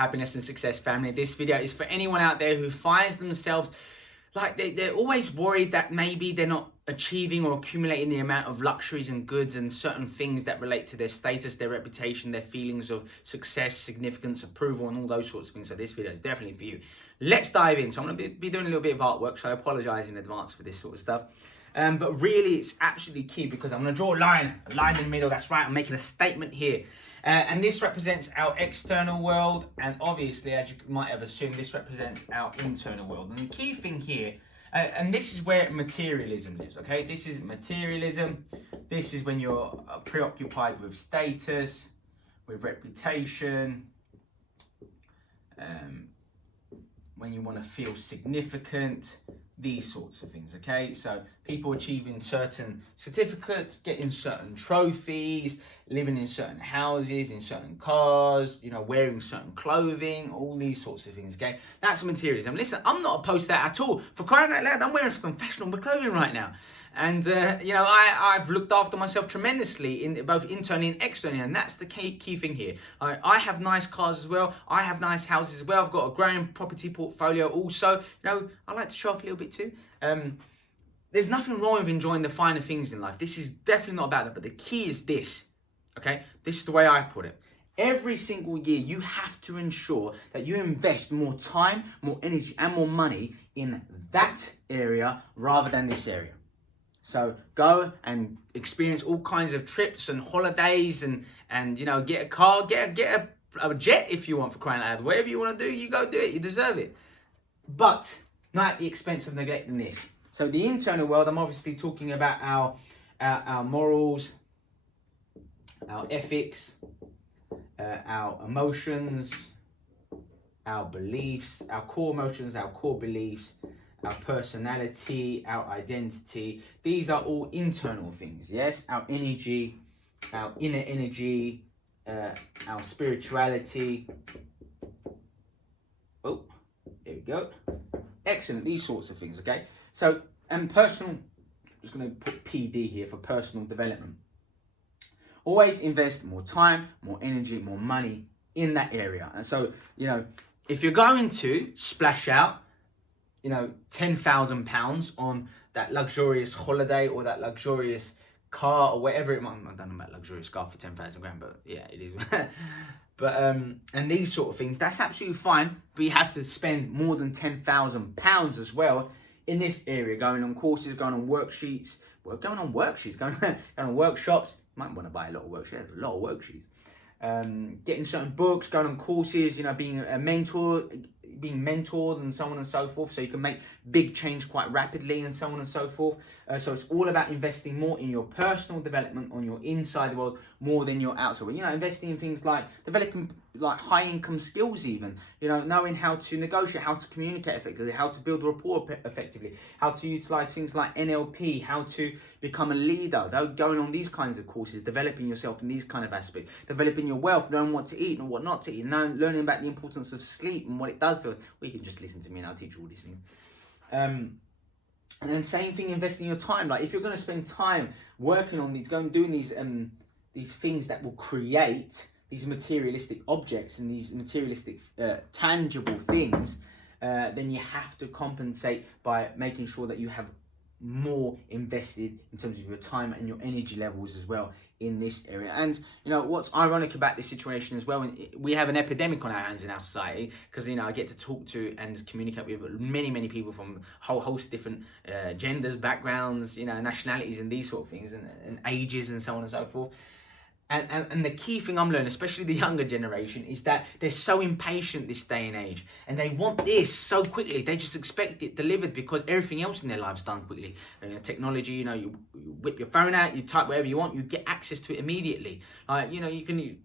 happiness and success, family. This video is for anyone out there who finds themselves like they're always worried that maybe they're not achieving or accumulating the amount of luxuries and goods and certain things that relate to their status, their reputation, their feelings of success, significance, approval, and all those sorts of things. So this video is definitely for you. Let's dive in. So I'm going to be doing a little bit of artwork, so I apologize in advance for this sort of stuff. But really, it's absolutely key because I'm going to draw a line in the middle. That's right. I'm making a statement here. And this represents our external world. And obviously, as you might have assumed, this represents our internal world. And the key thing here, and this is where materialism lives, okay? This is materialism. This is when you're preoccupied with status, with reputation, when you want to feel significant, these sorts of things, okay? So people achieving certain certificates, getting certain trophies, living in certain houses, in certain cars, you know, wearing certain clothing, all these sorts of things, okay? That's materialism. Listen, I'm not opposed to that at all. For crying out loud, I'm wearing some fashionable clothing right now. And, you know, I've looked after myself tremendously, in both internally and externally, and that's the key thing here. I have nice cars as well. I have nice houses as well. I've got a growing property portfolio also. You know, I like to show off a little bit too. There's nothing wrong with enjoying the finer things in life. This is definitely not about that, but the key is this, okay? This is the way I put it. Every single year, you have to ensure that you invest more time, more energy, and more money in that area rather than this area. So go and experience all kinds of trips and holidays and you know, get a car, get a jet if you want, for crying out loud. Whatever you want to do, you go do it. You deserve it. But not at the expense of neglecting this. So the internal world, I'm obviously talking about our morals, our ethics, our emotions, our beliefs, our core emotions, our core beliefs, our personality, our identity. These are all internal things, yes? Our energy, our inner energy, our spirituality. Oh, there we go. Excellent, these sorts of things, okay? So, and personal, I'm just going to put PD here for personal development. Always invest more time, more energy, more money in that area. And so, you know, if you're going to splash out, you know, £10,000 on that luxurious holiday or that luxurious car or whatever it might, I don't know about luxurious car for 10,000 grand, but yeah, it is. But, and these sort of things, that's absolutely fine. But you have to spend more than £10,000 as well in this area, going on courses, going on worksheets, going on workshops. You might want to buy a lot of worksheets, a lot of worksheets. Getting certain books, going on courses, you know, being a mentor, being mentored and so on and so forth, so you can make big change quite rapidly and so on and so forth. So it's all about investing more in your personal development on your inside world more than your outside world. You know, investing in things like developing like high income skills, even, you know, knowing how to negotiate, how to communicate effectively, how to build rapport effectively, how to utilize things like NLP, how to become a leader, going on these kinds of courses, developing yourself in these kind of aspects, developing your wealth, knowing what to eat and what not to eat, learning about the importance of sleep and what it does to us. Well, you can just listen to me and I'll teach you all these things. And then same thing, investing your time. Like if you're going to spend time working on these, doing these things that will create these materialistic objects and these materialistic tangible things, then you have to compensate by making sure that you have more invested in terms of your time and your energy levels as well in this area. And you know what's ironic about this situation as well, we have an epidemic on our hands in our society, because you know I get to talk to and communicate with many people from a whole host of different genders, backgrounds, you know, nationalities and these sort of things, and ages and so on and so forth. And the key thing I'm learning, especially the younger generation, is that they're so impatient this day and age. And they want this so quickly. They just expect it delivered because everything else in their lives done quickly. Technology, you know, you whip your phone out, you type whatever you want, you get access to it immediately. Like, you know, you can...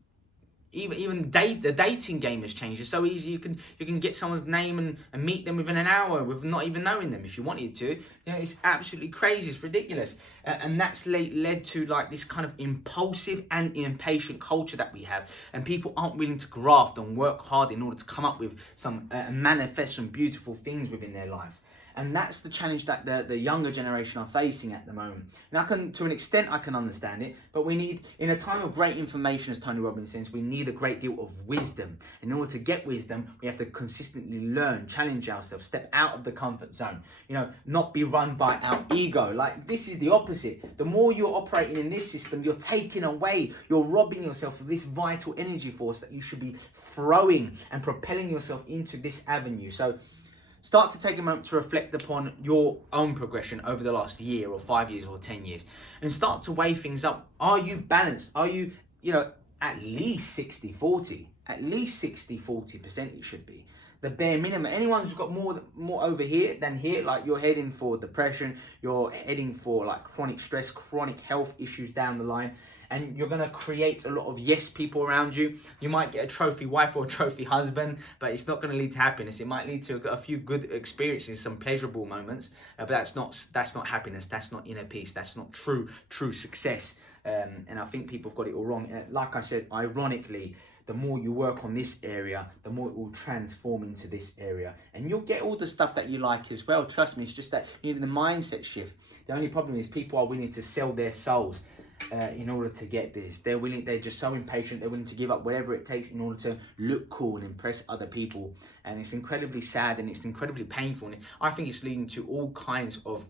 Even the dating game has changed. It's so easy. You can get someone's name and meet them within an hour with not even knowing them if you wanted to. You know, it's absolutely crazy. It's ridiculous, and that's led to like this kind of impulsive and impatient culture that we have, and people aren't willing to graft and work hard in order to come up with some manifest some beautiful things within their lives. And that's the challenge that the younger generation are facing at the moment. And to an extent, I can understand it, but we need, in a time of great information, as Tony Robbins says, we need a great deal of wisdom. In order to get wisdom, we have to consistently learn, challenge ourselves, step out of the comfort zone, not be run by our ego. Like, this is the opposite. The more you're operating in this system, you're taking away, you're robbing yourself of this vital energy force that you should be throwing and propelling yourself into this avenue. So start to take a moment to reflect upon your own progression over the last year or 5 years or 10 years, and start to weigh things up. Are you balanced? Are you, at least 60-40? At least 60-40% it should be. The bare minimum. Anyone who's got more over here than here, like, you're heading for depression, you're heading for like chronic stress, chronic health issues down the line. And you're going to create a lot of yes people around you. You might get a trophy wife or a trophy husband, but it's not going to lead to happiness. It might lead to a few good experiences, some pleasurable moments, but that's not happiness. That's not inner peace. That's not true success. And I think people have got it all wrong. Like I said, ironically, the more you work on this area, the more it will transform into this area. And you'll get all the stuff that you like as well. Trust me, it's just that you need the mindset shift. The only problem is people are willing to sell their souls in order to get this. They're just so impatient, they're willing to give up whatever it takes in order to look cool and impress other people. And it's incredibly sad and it's incredibly painful. And I think it's leading to all kinds of,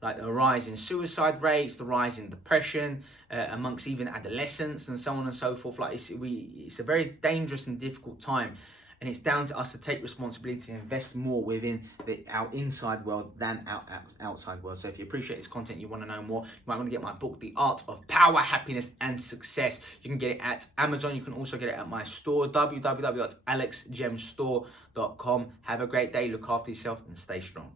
like, the rise in suicide rates, the rise in depression amongst even adolescents and so on and so forth. Like, it's a very dangerous and difficult time. And it's down to us to take responsibility and invest more within our inside world than our outside world. So if you appreciate this content, you want to know more, you might want to get my book, The Art of Power, Happiness and Success. You can get it at Amazon. You can also get it at my store, www.alexgemstore.com. Have a great day, look after yourself and stay strong.